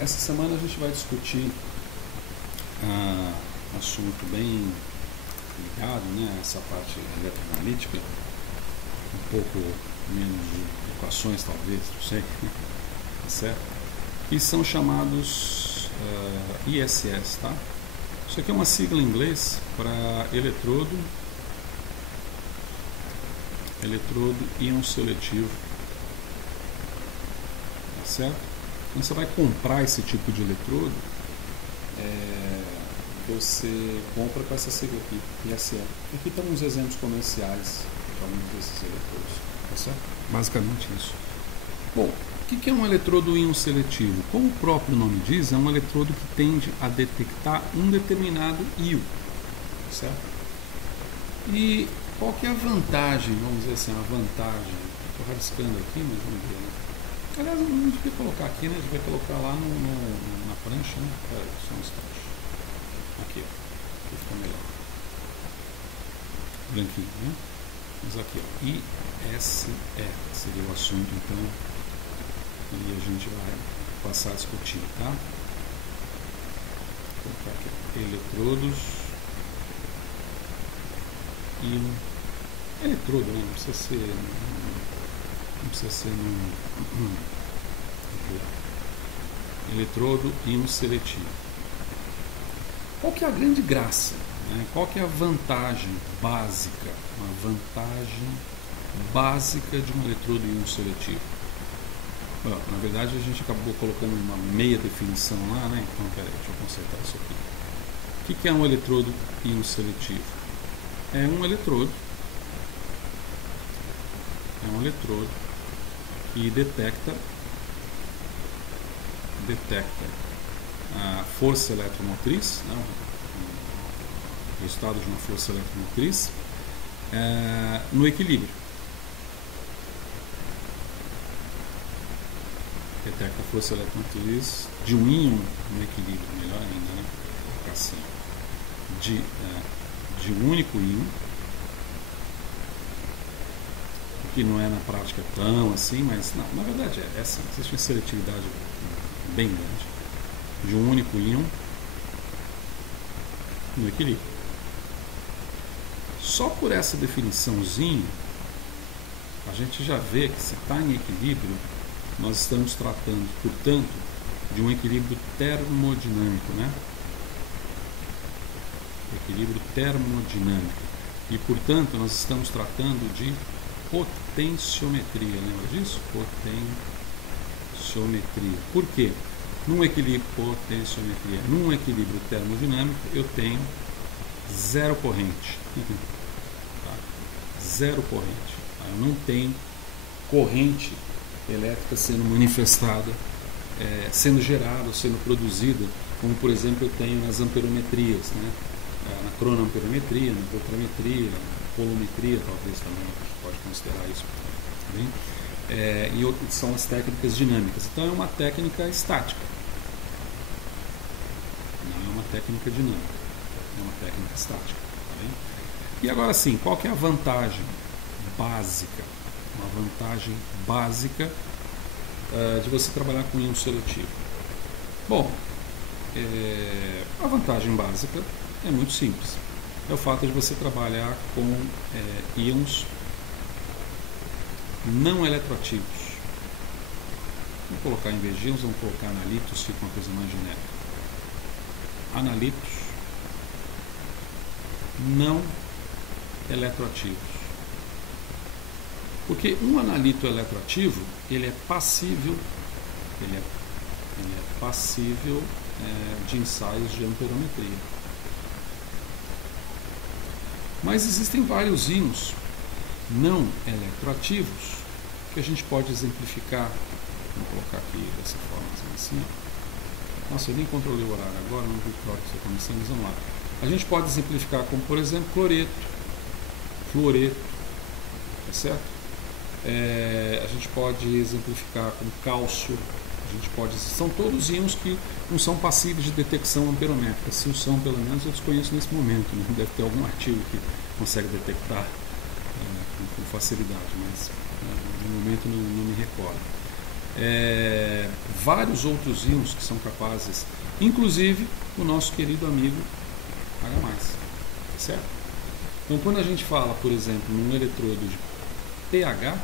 essa semana a gente vai discutir um assunto bem ligado, né, essa parte eletroanalítica, um pouco menos de equações talvez, não sei, tá certo? E são chamados ISS, tá? Isso aqui é uma sigla em inglês para eletrodo íon seletivo, tá certo? Quando você vai comprar esse tipo de eletrodo, você compra com essa sigla aqui, ISS. Aqui estão uns exemplos comerciais de alguns desses eletrodos, tá certo? Basicamente isso. Bom, o que é um eletrodo íon seletivo? Como o próprio nome diz, é um eletrodo que tende a detectar um determinado íon, tá certo? E qual que é a vantagem, vamos dizer assim, a vantagem? Estou rabiscando aqui, mas vamos ver, né? Aliás, não devia colocar aqui, né? Devia colocar lá na prancha, né? Pera aí, só um instante. Aqui, ó. Aqui fica melhor. Branquinho, né? Mas aqui, ó. ISE seria o assunto, então. E a gente vai passar a discutir, tá? Vou colocar aqui, eletrodos. Íon. Eletrodo, né? Não precisa ser eletrodo íon seletivo. Qual que é a grande graça? Né? Qual que é a vantagem básica? Uma vantagem básica de um eletrodo íon seletivo? Bom, na verdade a gente acabou colocando uma meia definição lá, né? Então peraí, deixa eu consertar isso aqui. O que é um eletrodo íon seletivo? É um eletrodo que detecta a força eletromotriz, né, o resultado de uma força eletromotriz no equilíbrio. Detecta a força eletromotriz de um íon no equilíbrio, melhor ainda, né? Assim, de um único íon, que não é na prática tão assim, mas não, na verdade é assim, existe uma seletividade bem grande de um único íon no equilíbrio. Só por essa definiçãozinha a gente já vê que se está em equilíbrio, nós estamos tratando, portanto, de um equilíbrio termodinâmico, né? Equilíbrio termodinâmico. E, portanto, nós estamos tratando de potenciometria. Lembra disso? Potenciometria. Por quê? Num equilíbrio termodinâmico, eu tenho zero corrente. Tá? Zero corrente. Tá? Eu não tenho corrente elétrica sendo manifestada, sendo gerada ou sendo produzida, como, por exemplo, eu tenho nas amperometrias, né? Na cronoamperometria, na voltametria, na polometria, talvez também, a gente pode considerar isso. Tá bem? E são as técnicas dinâmicas. Então é uma técnica estática, não é uma técnica dinâmica, é uma técnica estática. Tá bem? E agora sim, qual que é a vantagem básica? Uma vantagem básica de você trabalhar com íon seletivo. Bom, a vantagem básica é muito simples. É o fato de você trabalhar com íons não eletroativos. Vamos colocar, em vez de íons, vamos colocar analitos, fica uma coisa mais genérica. Analitos não eletroativos. Porque um analito eletroativo, ele é passível, de ensaios de amperometria. Mas existem vários íons não eletroativos que a gente pode exemplificar. Vou colocar aqui dessa forma assim. Nossa, eu nem controlei o horário agora, não vi que hora que você está começando, mas vamos lá. A gente pode exemplificar como, por exemplo, cloreto, fluoreto, tá certo? A gente pode exemplificar como cálcio. São todos íons que não são passíveis de detecção amperométrica. Se o são, pelo menos, eu desconheço nesse momento. Né? Deve ter algum artigo que consegue detectar com facilidade, mas no momento não me recordo. vários outros íons que são capazes, inclusive o nosso querido amigo H+, certo? Então, quando a gente fala, por exemplo, num eletrodo de pH,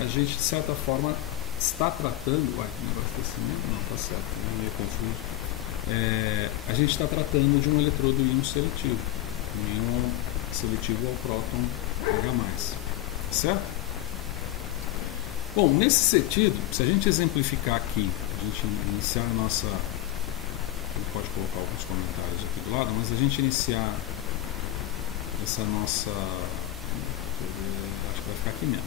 a gente, de certa forma, está tratando... Uai, o negócio está assim, não, está certo, é meio confuso. A gente está tratando de um eletrodo íon seletivo, um íon seletivo ao próton H+, certo? Bom, nesse sentido, se a gente exemplificar aqui, a gente iniciar a nossa... A gente pode colocar alguns comentários aqui do lado, mas a gente iniciar essa nossa... Acho que vai ficar aqui mesmo.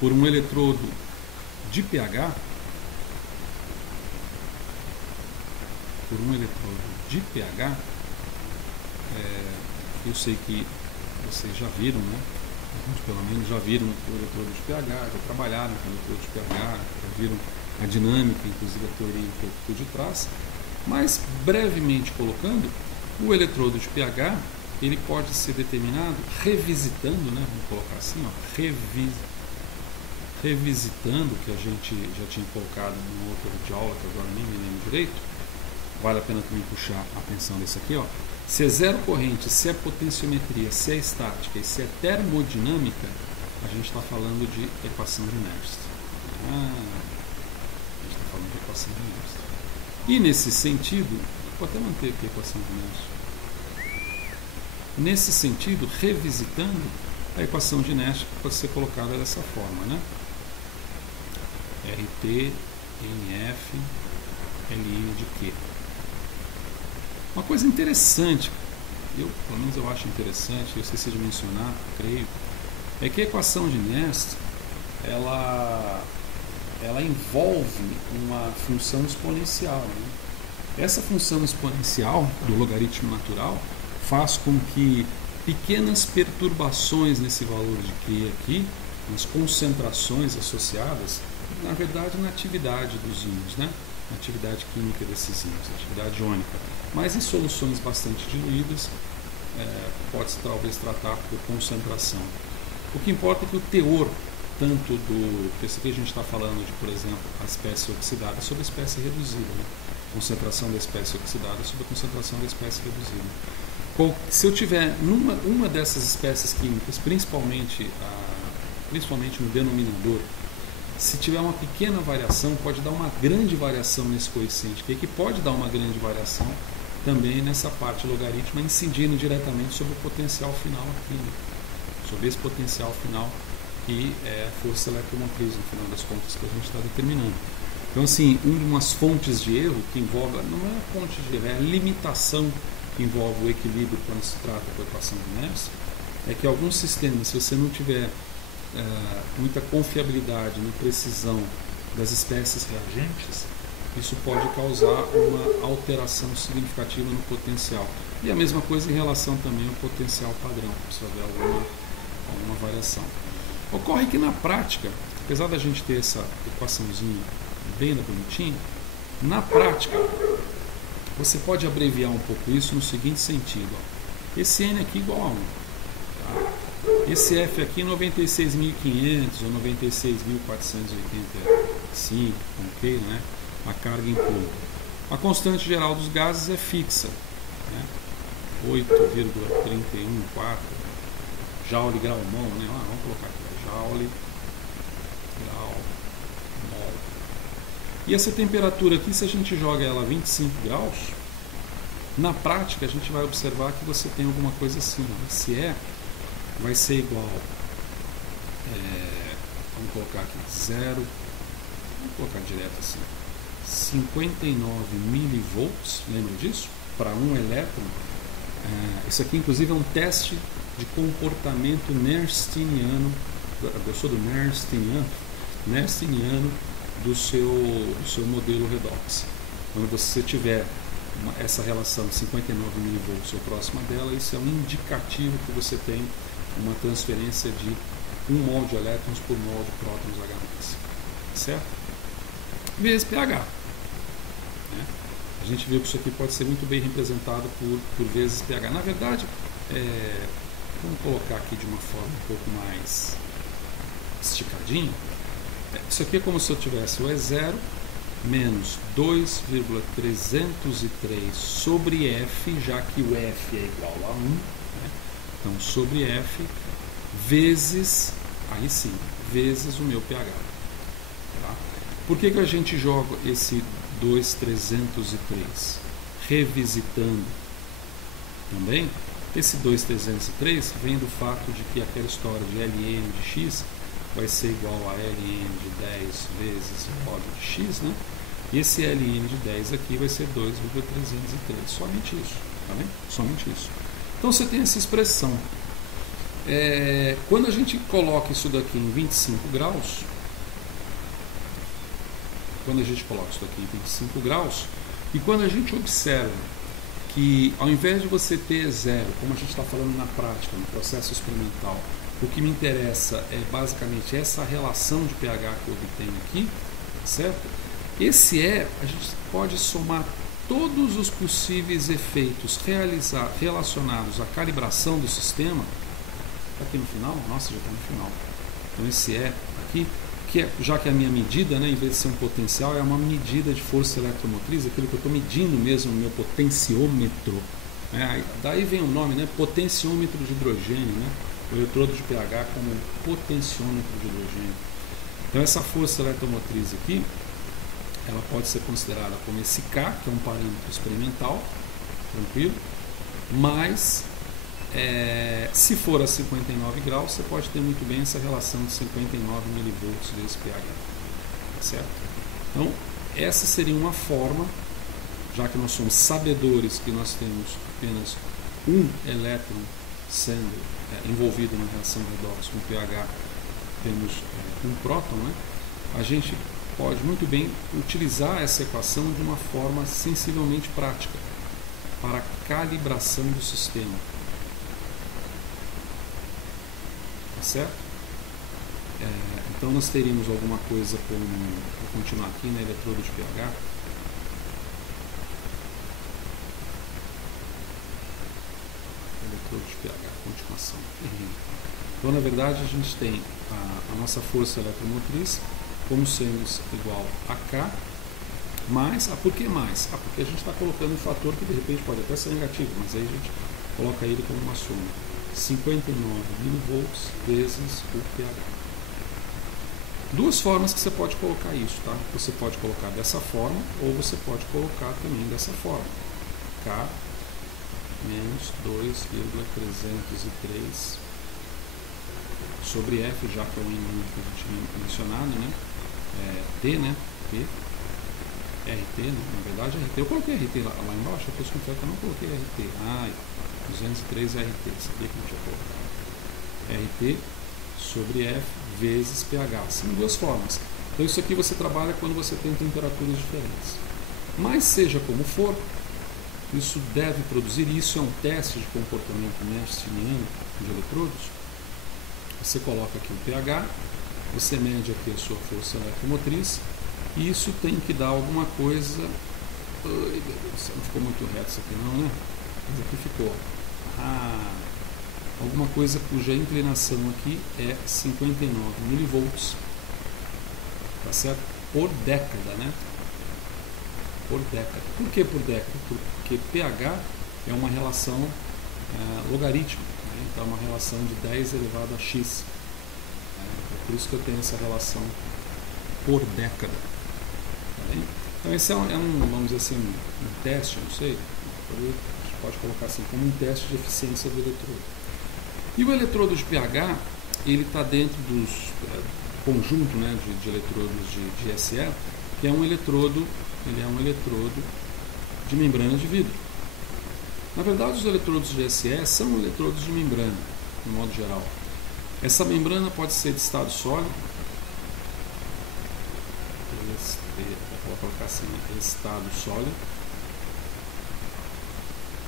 Por um eletrodo de pH, eu sei que vocês já viram, né? Alguns pelo menos já viram o eletrodo de pH, já trabalharam com o eletrodo de pH, já viram a dinâmica, inclusive a teoria um pouco por detrás, mas brevemente colocando, o eletrodo de pH ele pode ser determinado revisitando, né? Vamos colocar assim, ó, revisitando, que a gente já tinha colocado no outro de aula, que agora nem me lembro direito. Vale a pena também puxar a atenção desse aqui, ó. Se é zero corrente, se é potenciometria, se é estática e se é termodinâmica, a gente está falando de equação de Nernst. A gente está falando de equação de Nernst. E nesse sentido, vou até manter aqui a equação de Nernst. Nesse sentido, revisitando, a equação de Nernst pode ser colocada dessa forma, né? RT, NF, LI de Q. Uma coisa interessante, pelo menos eu acho interessante, eu esqueci de mencionar, creio, é que a equação de Nernst, ela envolve uma função exponencial, né? Essa função exponencial do logaritmo natural faz com que pequenas perturbações nesse valor de Q aqui, nas concentrações associadas, na verdade na atividade dos íons, né? Na atividade química desses íons, na atividade iônica, mas em soluções bastante diluídas, pode-se talvez tratar por concentração. O que importa é que o teor, tanto do... Esse aqui a gente está falando de, por exemplo, a espécie oxidada sobre a espécie reduzida, né? Concentração da espécie oxidada sobre a concentração da espécie reduzida. Se eu tiver uma dessas espécies químicas, principalmente no denominador, se tiver uma pequena variação, pode dar uma grande variação nesse coeficiente, que pode dar uma grande variação também nessa parte logarítmica, incidindo diretamente sobre o potencial final aqui, né? Sobre esse potencial final que é a força eletromotriz, no final das contas, que a gente está determinando. Então, assim, umas fontes de erro que envolve, não é a fonte de erro, é a limitação que envolve o equilíbrio quando se trata da equação de Nernst, é que alguns sistemas, se você não tiver muita confiabilidade na precisão das espécies reagentes, isso pode causar uma alteração significativa no potencial. E a mesma coisa em relação também ao potencial padrão, se houver alguma variação. Ocorre que na prática, apesar da gente ter essa equaçãozinha bem bonitinha, na prática você pode abreviar um pouco isso no seguinte sentido, ó. Esse N aqui igual a 1, tá? Esse F aqui 96.500 ou 96.485, ok, né? A carga em ponto. A constante geral dos gases é fixa, né? 8,314 Joule grau mol, né? Vamos colocar aqui, Joule grau mol. E essa temperatura aqui, se a gente joga ela a 25 graus, na prática a gente vai observar que você tem alguma coisa assim, ó. Se vai ser igual, vamos colocar aqui, vamos colocar direto assim, 59 milivolts, lembra disso? Para um elétron. Isso aqui inclusive é um teste de comportamento nernstiano, gostou do nernstiano do seu modelo redox. Quando você tiver essa relação de 59 milivolts ou próxima dela, isso é um indicativo que você tem uma transferência de 1 mol de elétrons por mol de prótons H+, certo? Vezes pH. Né? A gente viu que isso aqui pode ser muito bem representado por vezes pH. Na verdade, vamos colocar aqui de uma forma um pouco mais esticadinha, Isso aqui é como se eu tivesse o E0 menos 2,303 sobre F, já que o F é igual a 1, né? Então sobre F vezes, aí sim, vezes o meu pH. Tá? Por que a gente joga esse 2,303? Revisitando também, esse 2,303 vem do fato de que aquela história de Ln de x vai ser igual a Ln de 10 vezes log de x, né? E esse Ln de 10 aqui vai ser 2,303. Somente isso, tá bem? Somente isso. Então você tem essa expressão. Quando a gente coloca isso daqui em 25 graus, e quando a gente observa que ao invés de você ter zero, como a gente está falando na prática, no processo experimental, o que me interessa é basicamente essa relação de pH que eu obtenho aqui, certo? Esse a gente pode somar todos os possíveis efeitos relacionados à calibração do sistema. Está aqui no final? Nossa, já está no final. Então esse aqui, já que a minha medida, né, em vez de ser um potencial, é uma medida de força eletromotriz, aquilo que eu estou medindo mesmo no meu potenciômetro. Daí vem o nome, né, potenciômetro de hidrogênio, né, o eletrodo de pH como potenciômetro de hidrogênio. Então essa força eletromotriz aqui, ela pode ser considerada como esse K, que é um parâmetro experimental, tranquilo, mas se for a 59 graus, você pode ter muito bem essa relação de 59 milivolts vezes pH, certo? Então, essa seria uma forma, já que nós somos sabedores que nós temos apenas um elétron sendo envolvido na reação redox com pH, temos um próton, né? A gente pode muito bem utilizar essa equação de uma forma sensivelmente prática para a calibração do sistema. Tá certo? Então nós teríamos alguma coisa como, vou continuar aqui, né, eletrodo de pH. Eletrodo de pH, continuação. Então na verdade a gente tem a nossa força eletromotriz como sendo igual a K, mais, por que mais? Porque a gente está colocando um fator que de repente pode até ser negativo, mas aí a gente coloca ele como uma soma. 59 milivolts vezes o pH. Duas formas que você pode colocar isso, tá? Você pode colocar dessa forma ou você pode colocar também dessa forma. K menos 2,303 sobre F, já que é o número que a gente tinha mencionado, né? T, né? T. RT, né? Na verdade RT. Eu coloquei RT lá embaixo, eu posso confiar que eu não coloquei RT. 203 RT, sabia que não tinha colocado. RT sobre F vezes pH. São duas formas. Então isso aqui você trabalha quando você tem temperaturas diferentes. Mas seja como for, isso deve produzir, isso é um teste de comportamento nernstiano de eletrodos. Você coloca aqui o pH, você mede aqui a sua força eletromotriz, e isso tem que dar alguma coisa. Ai, meu Deus do céu, não ficou muito reto isso aqui não, né? Mas aqui ficou. Alguma coisa cuja inclinação aqui é 59 milivolts, tá certo? Por década, né? Por década. Por que por década? Porque pH é uma relação logarítmica, né? Então é uma relação de 10 elevado a x. É por isso que eu tenho essa relação por década. Tá bem? Então esse é vamos dizer assim, um teste, não sei, a gente pode colocar assim, como um teste de eficiência do eletrodo. E o eletrodo de pH, ele está dentro dos conjunto, né, de eletrodos de SE, que é um eletrodo, ele é um eletrodo de membrana de vidro. Na verdade, os eletrodos de SE são eletrodos de membrana, de modo geral. Essa membrana pode ser de estado sólido, vou colocar assim, estado sólido,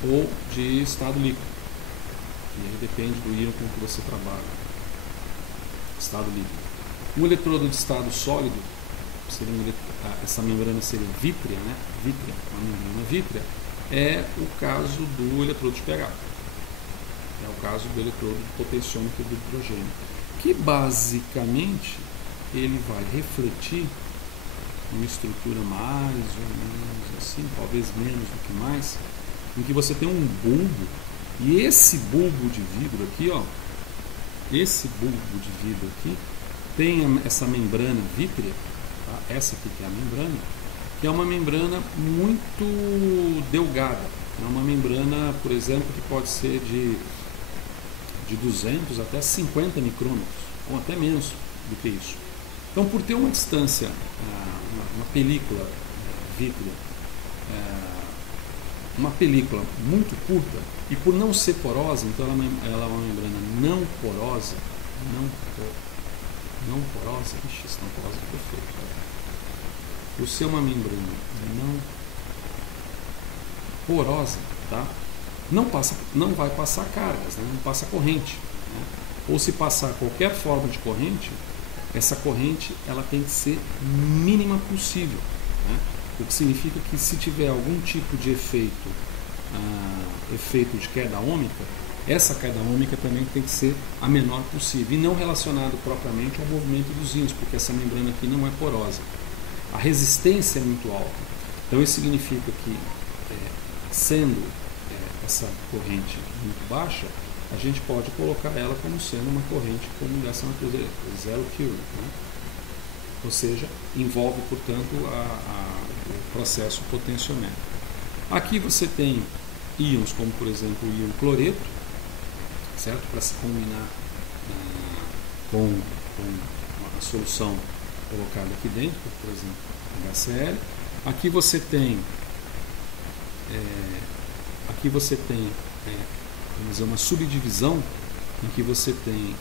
ou de estado líquido. E aí depende do íon com que você trabalha. Estado líquido. Um eletrodo de estado sólido, essa membrana seria vítrea, né? Vítrea, uma membrana vítrea, é o caso do eletrodo de pH. É o caso do eletrodo de potenciômetro do hidrogênio. Que basicamente ele vai refletir uma estrutura mais ou menos assim, talvez menos do que mais, em que você tem um bulbo, e esse bulbo de vidro aqui, ó, esse bulbo de vidro aqui tem essa membrana vítrea, tá? Essa aqui que é a membrana, que é uma membrana muito delgada, é uma membrana, por exemplo, que pode ser de 200 até 50 micrômetros, ou até menos do que isso. Então, por ter uma distância, uma película vítrea, uma película muito curta, e por não ser porosa, então ela é uma membrana não porosa, não porosa, ixi, se não porosa é perfeito. Por ser uma membrana não porosa, tá? Não vai passar cargas, né? Não passa corrente, né? Ou se passar qualquer forma de corrente, essa corrente ela tem que ser mínima possível, né? O que significa que se tiver algum tipo de efeito de queda ômica, essa queda ômica também tem que ser a menor possível e não relacionado propriamente ao movimento dos íons, porque essa membrana aqui não é porosa. A resistência é muito alta. Então isso significa que, sendo essa corrente muito baixa, a gente pode colocar ela como sendo uma corrente como dessa natureza, zero current, né? Ou seja, envolve, portanto, o processo potenciométrico. Aqui você tem íons como, por exemplo, o íon cloreto, certo? Para se combinar com a solução colocada aqui dentro, por exemplo, HCl. Aqui você tem vamos dizer, uma subdivisão em que você tem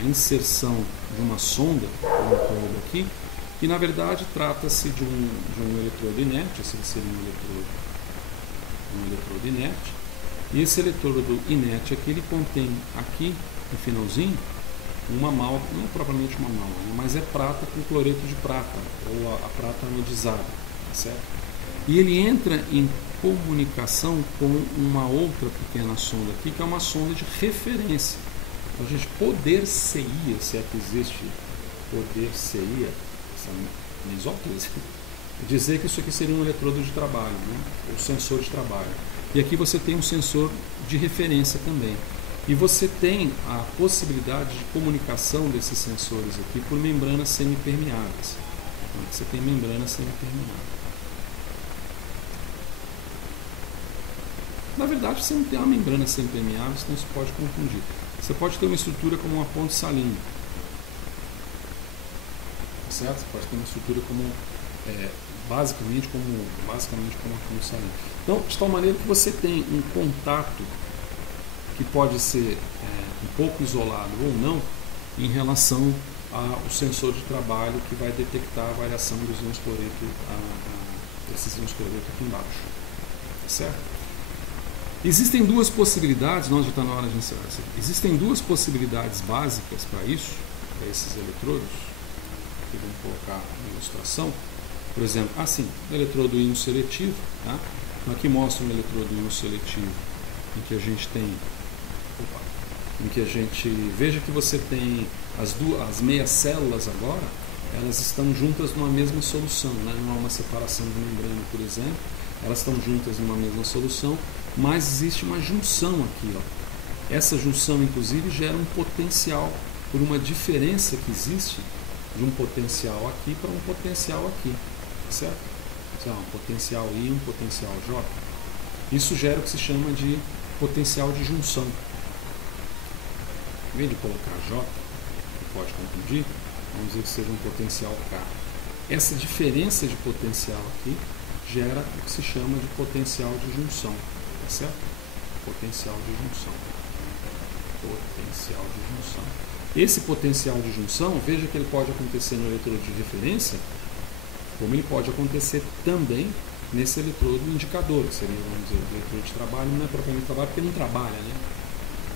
a inserção de uma sonda, um eletrodo aqui, que na verdade trata-se de um eletrodo inerte, esse seria um eletrodo inerte, e esse eletrodo inerte aqui, ele contém aqui no finalzinho uma amálgama, não é propriamente uma amálgama, mas é prata com cloreto de prata, ou a prata anodizada, tá certo? E ele entra em comunicação com uma outra pequena sonda aqui, que é uma sonda de referência. Então, a gente poder-se-ia, se é que existe poder-se-ia, essa mesóclise, dizer que isso aqui seria um eletrodo de trabalho, né? Ou sensor de trabalho. E aqui você tem um sensor de referência também. E você tem a possibilidade de comunicação desses sensores aqui por membranas semipermeáveis. Então, aqui você tem membranas semipermeáveis. Na verdade, você não tem uma membrana semipermeável, senão isso pode confundir. Você pode ter uma estrutura como uma ponte salina. Certo? Você pode ter uma estrutura como basicamente como uma ponte salina. Então, de tal maneira que você tem um contato que pode ser um pouco isolado ou não em relação ao sensor de trabalho que vai detectar a variação dos íons cloreto, desses íons cloreto aqui embaixo. Certo? Existem duas possibilidades, nós já está na hora de encerrar isso aqui. Existem duas possibilidades básicas para isso, para esses eletrodos, que vamos colocar na ilustração. Por exemplo, o eletrodo íon seletivo, tá? Então, aqui mostra um eletrodo íon seletivo em que a gente tem, veja que você tem as meias células agora, elas estão juntas numa mesma solução, né? Não há uma separação de membrana, por exemplo, elas estão juntas numa mesma solução, mas existe uma junção aqui, ó. Essa junção, inclusive, gera um potencial por uma diferença que existe de um potencial aqui para um potencial aqui, certo? Então, um potencial I e um potencial J. Isso gera o que se chama de potencial de junção. Em vez de colocar J, que pode confundir, vamos dizer que seja um potencial K. Essa diferença de potencial aqui gera o que se chama de potencial de junção, tá certo? Potencial de junção. Potencial de junção. Esse potencial de junção, veja que ele pode acontecer no eletrodo de referência, como ele pode acontecer também nesse eletrodo indicador, que seria, vamos dizer, o eletrodo de trabalho. Não é propriamente trabalho porque ele não trabalha, né?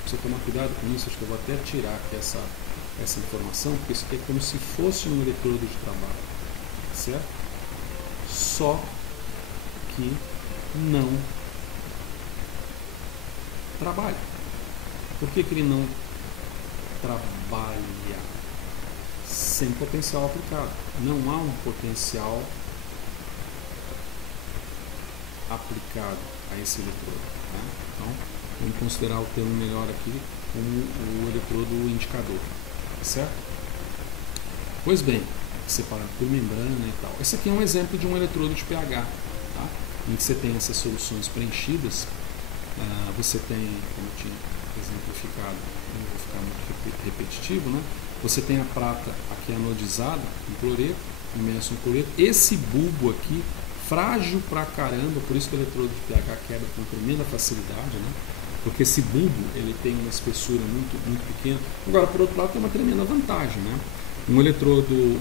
Precisa tomar cuidado com isso, acho que eu vou até tirar aqui essa informação, porque isso aqui é como se fosse um eletrodo de trabalho, certo? Só que não trabalha. Por que ele não trabalha? sem potencial aplicado. Não há um potencial aplicado a esse eletrodo. Tá? Então, vamos considerar o termo melhor aqui como o eletrodo indicador. Tá certo? Pois bem, separado por membrana e tal. Esse aqui é um exemplo de um eletrodo de pH, tá? Em que você tem essas soluções preenchidas. Você tem, como eu tinha exemplificado, não vou ficar muito repetitivo, né? Você tem a prata aqui anodizada em cloreto, imerso em cloreto. Esse bulbo aqui, frágil pra caramba, por isso que o eletrodo de pH quebra com tremenda facilidade, né? Porque esse bulbo ele tem uma espessura muito pequena. Agora, por outro lado, tem uma tremenda vantagem, né?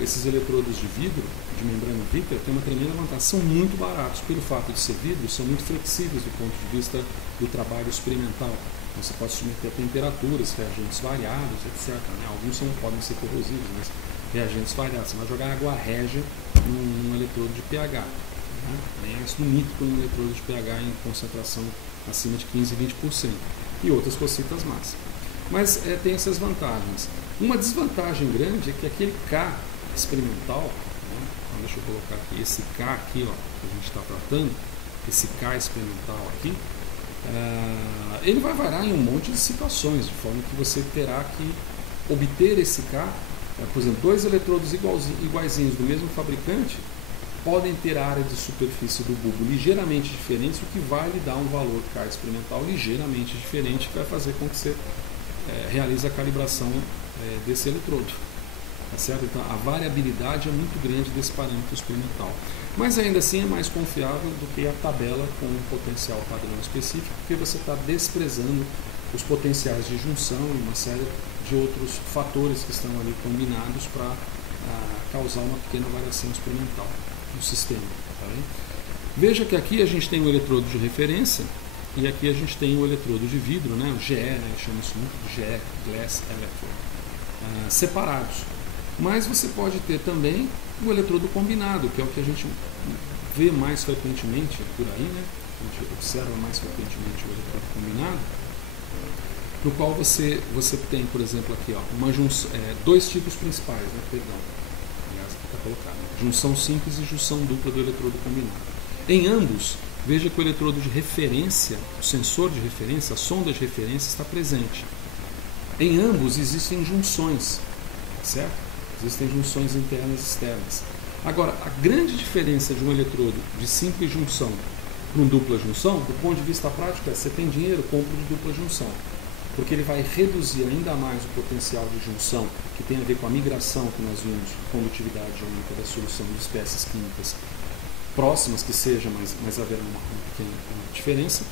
Esses eletrodos de vidro, de membrana vítrea, tem uma tremenda vantagem. São muito baratos, pelo fato de ser vidro, são muito flexíveis do ponto de vista do trabalho experimental. Você pode submeter a temperaturas, reagentes variados, etc. Né? Alguns podem ser corrosivos, mas reagentes variados. Você vai jogar água régia num eletrodo de pH. Né? Nem ácido nítrico num eletrodo de pH em concentração acima de 15% e 20%. E outras cositas mais. Mas tem essas vantagens. Uma desvantagem grande é que aquele K experimental, né? Então, deixa eu colocar aqui, esse K aqui, ó, que a gente está tratando, esse K experimental aqui, ele vai variar em um monte de situações, de forma que você terá que obter esse K, por exemplo, dois eletrodos iguaizinhos do mesmo fabricante podem ter área de superfície do bulbo ligeiramente diferentes, o que vai lhe dar um valor K experimental ligeiramente diferente, que vai fazer com que você realize a calibração desse eletrodo. Tá certo? Então, a variabilidade é muito grande desse parâmetro experimental. Mas ainda assim é mais confiável do que a tabela com um potencial padrão específico, porque você está desprezando os potenciais de junção e uma série de outros fatores que estão ali combinados para causar uma pequena variação experimental no sistema. Tá bem? Veja que aqui a gente tem o eletrodo de referência e aqui a gente tem o eletrodo de vidro, né, o GE, né, chama isso muito de GE, Glass Electrode, separados. Mas você pode ter também o eletrodo combinado, que é o que a gente vê mais frequentemente por aí, né? A gente observa mais frequentemente o eletrodo combinado, no qual você tem, por exemplo, aqui, ó, dois tipos principais, né? Perdão, aliás, aqui está colocado, né? Junção simples e junção dupla do eletrodo combinado. Em ambos, veja que o eletrodo de referência, o sensor de referência, a sonda de referência está presente. Em ambos existem junções, certo? Existem junções internas e externas. Agora, a grande diferença de um eletrodo de simples junção para um dupla junção, do ponto de vista prático, é: você tem dinheiro, compra de dupla junção. Porque ele vai reduzir ainda mais o potencial de junção, que tem a ver com a migração que nós vimos, condutividade iônica da solução de espécies químicas próximas que seja, mas haverá uma pequena diferença.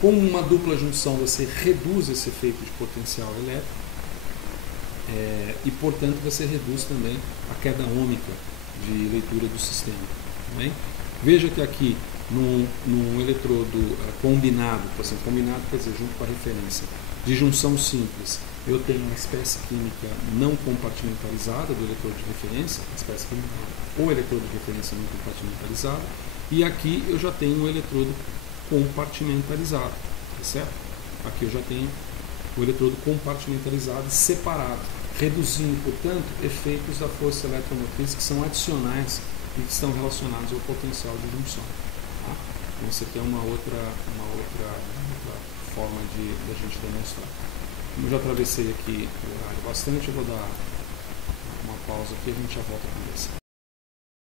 Com uma dupla junção, você reduz esse efeito de potencial elétrico. E, portanto, você reduz também a queda ômica de leitura do sistema. Também. Veja que aqui, num eletrodo combinado, por exemplo, combinado quer dizer junto com a referência, de junção simples, eu tenho uma espécie química não compartimentalizada do eletrodo de referência, espécie química, ou eletrodo de referência não compartimentalizado, e aqui eu já tenho um eletrodo compartimentalizado, tá certo? Aqui eu já tenho o eletrodo compartimentalizado separado, reduzindo, portanto, efeitos da força eletromotriz que são adicionais e que estão relacionados ao potencial de junção. Tá? Então, isso aqui é uma outra forma de a gente demonstrar. Como eu já atravessei aqui o horário bastante, eu vou dar uma pausa aqui e a gente já volta a conversar.